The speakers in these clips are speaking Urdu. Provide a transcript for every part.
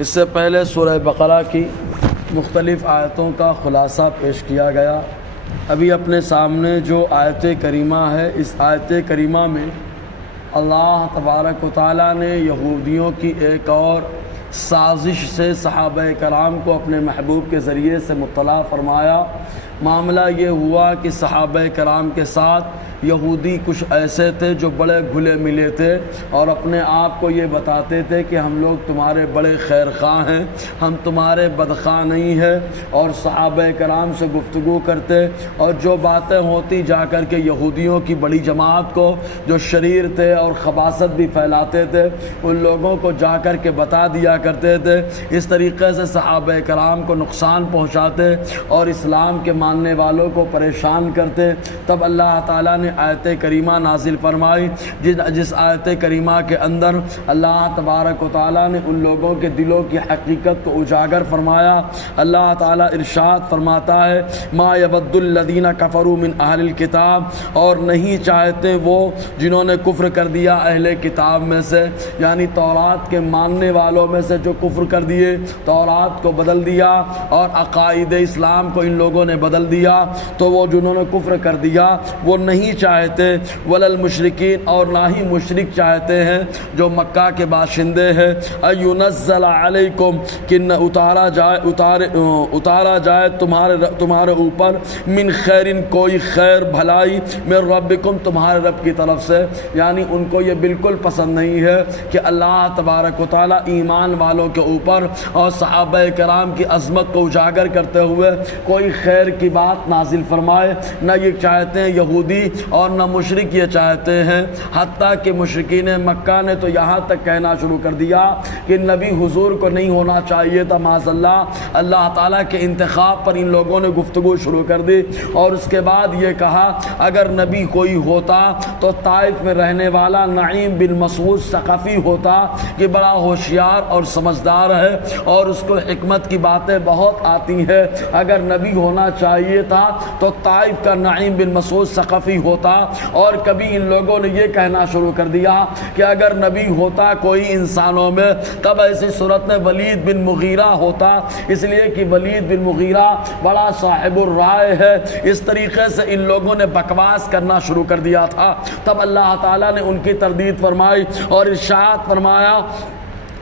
اس سے پہلے سورہ بقرہ کی مختلف آیتوں کا خلاصہ پیش کیا گیا۔ ابھی اپنے سامنے جو آیت کریمہ ہے، اس آیت کریمہ میں اللہ تبارک و تعالیٰ نے یہودیوں کی ایک اور سازش سے صحابہ کرام کو اپنے محبوب کے ذریعے سے مطلع فرمایا۔ معاملہ یہ ہوا کہ صحابہ کرام کے ساتھ یہودی کچھ ایسے تھے جو بڑے گھلے ملے تھے اور اپنے آپ کو یہ بتاتے تھے کہ ہم لوگ تمہارے بڑے خیر خواہ ہیں، ہم تمہارے بدخواہ نہیں ہیں، اور صحابہ کرام سے گفتگو کرتے اور جو باتیں ہوتی جا کر کے یہودیوں کی بڑی جماعت کو جو شریر تھے اور خباثت بھی پھیلاتے تھے ان لوگوں کو جا کر کے بتا دیا کرتے تھے۔ اس طریقے سے صحابہ کرام کو نقصان پہنچاتے اور اسلام کے ماننے والوں کو پریشان کرتے۔ تب اللہ تعالیٰ نے آیت کریمہ نازل فرمائی، جس آیت کریمہ کے اندر اللہ تبارک و تعالیٰ نے ان لوگوں کے دلوں کی حقیقت کو اجاگر فرمایا۔ اللہ تعالیٰ ارشاد فرماتا ہے، ما یود الذین کفروا من اہل الکتاب، اور نہیں چاہتے وہ جنہوں نے کفر کر دیا اہل کتاب میں سے، یعنی تورات کے ماننے والوں میں سے جو کفر کر دیے، تورات کو بدل دیا اور عقائد اسلام کو ان لوگوں نے بدل دیا، تو وہ جنہوں نے کفر کر دیا وہ نہیں چاہتے، ولل مشرکین، اور نہ ہی مشرک چاہتے ہیں جو مکہ کے باشندے ہیں، اَيُنَزَّلَ عَلَيْكُمْ، کہ اتارا جائے تمہارے اوپر من خیرن، کوئی خیر بھلائی، من ربکم، تمہارے رب کی طرف سے۔ یعنی ان کو یہ بالکل پسند نہیں ہے کہ اللہ تبارک و تعالیٰ ایمان والوں کے اوپر اور صحابہ کرام کی عظمت کو اجاگر کرتے ہوئے کوئی خیر کی بات نازل فرمائے۔ نہ یہ چاہتے ہیں یہودی اور نہ مشرک یہ چاہتے ہیں، حتیٰ کہ مشرکین مکہ نے تو یہاں تک کہنا شروع کر دیا کہ نبی حضور کو نہیں ہونا چاہیے تھا، معاذ اللہ تعالیٰ کے انتخاب پر ان لوگوں نے گفتگو شروع کر دی، اور اس کے بعد یہ کہا اگر نبی کوئی ہوتا تو طائف میں رہنے والا نعیم بن مسعود ثقفی ہوتا، کہ بڑا ہوشیار اور سمجھدار ہے اور اس کو حکمت کی باتیں بہت آتی ہیں، اگر نبی ہونا چاہیے تھا تو طائف کا نعیم بن مسعود ثقفی ہوتا۔ اور کبھی ان لوگوں نے یہ کہنا شروع کر دیا کہ اگر نبی ہوتا کوئی انسانوں میں تب ایسی صورت میں ولید بن مغیرہ ہوتا، اس لیے کہ ولید بن مغیرہ بڑا صاحب الرائے ہے۔ اس طریقے سے ان لوگوں نے بکواس کرنا شروع کر دیا تھا۔ تب اللہ تعالیٰ نے ان کی تردید فرمائی اور ارشاد فرمایا،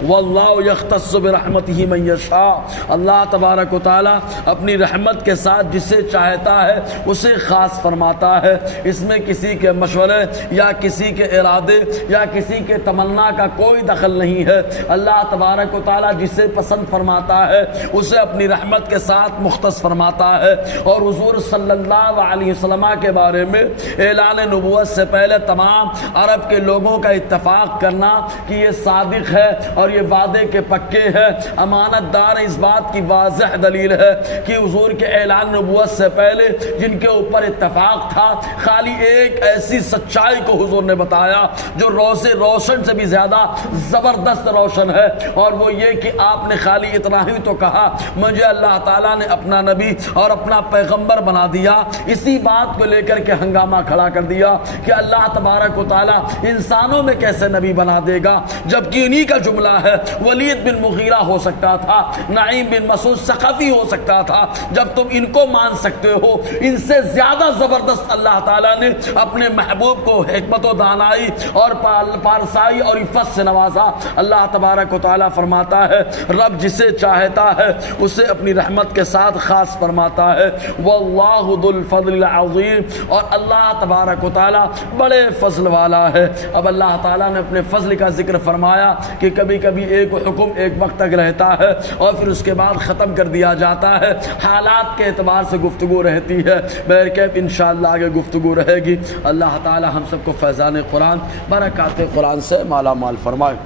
واللہ یختص برحمتہ من یشاء، اللہ تبارک و تعالیٰ اپنی رحمت کے ساتھ جسے چاہتا ہے اسے خاص فرماتا ہے۔ اس میں کسی کے مشورے یا کسی کے ارادے یا کسی کے تمنا کا کوئی دخل نہیں ہے۔ اللہ تبارک و تعالیٰ جسے پسند فرماتا ہے اسے اپنی رحمت کے ساتھ مختص فرماتا ہے۔ اور حضور صلی اللہ علیہ وسلم کے بارے میں اعلان نبوت سے پہلے تمام عرب کے لوگوں کا اتفاق کرنا کہ یہ صادق ہے اور یہ وعدے کے پکے ہیں، امانت دار، اس بات کی واضح دلیل ہے کہ حضور کے اعلان نبوت سے پہلے جن کے اوپر اتفاق تھا، خالی ایک ایسی سچائی کو حضور نے بتایا جو روز روشن سے بھی زیادہ زبردست روشن ہے، اور وہ یہ کہ آپ نے خالی اتنا ہی تو کہا مجھے اللہ تعالیٰ نے اپنا نبی اور اپنا پیغمبر بنا دیا۔ اسی بات کو لے کر کے ہنگامہ کھڑا کر دیا کہ اللہ تبارک و تعالیٰ انسانوں میں کیسے نبی بنا دے گا، جبکہ انہی کا جملہ ہے ولید بن مغیرہ ہو سکتا تھا، نعیم بن مسعود ثقفی ہو سکتا تھا۔ جب تم ان کو مان سکتے ہو، ان سے زیادہ زبردست اللہ تعالیٰ نے اپنے محبوب کو حکمت و دانائی اور پارسائی اور عفت سے نوازا۔ اللہ تبارک و تعالیٰ فرماتا ہے رب جسے چاہتا ہے اسے اپنی رحمت کے ساتھ خاص فرماتا ہے، واللہ ذو الفضل العظیم، اور اللہ تبارک و تعالیٰ بڑے فضل والا ہے۔ اب اللہ تعالیٰ نے اپنے فضل کا ذکر فرمایا کہ کبھی کبھی ایک حکم ایک وقت تک رہتا ہے اور پھر اس کے بعد ختم کر دیا جاتا ہے، حالات کے اعتبار سے گفتگو رہتی ہے۔ بہرکیف انشاءاللہ آگے گفتگو رہے گی۔ اللہ تعالی ہم سب کو فیضان قرآن، برکات قرآن سے مالا مال فرمائے۔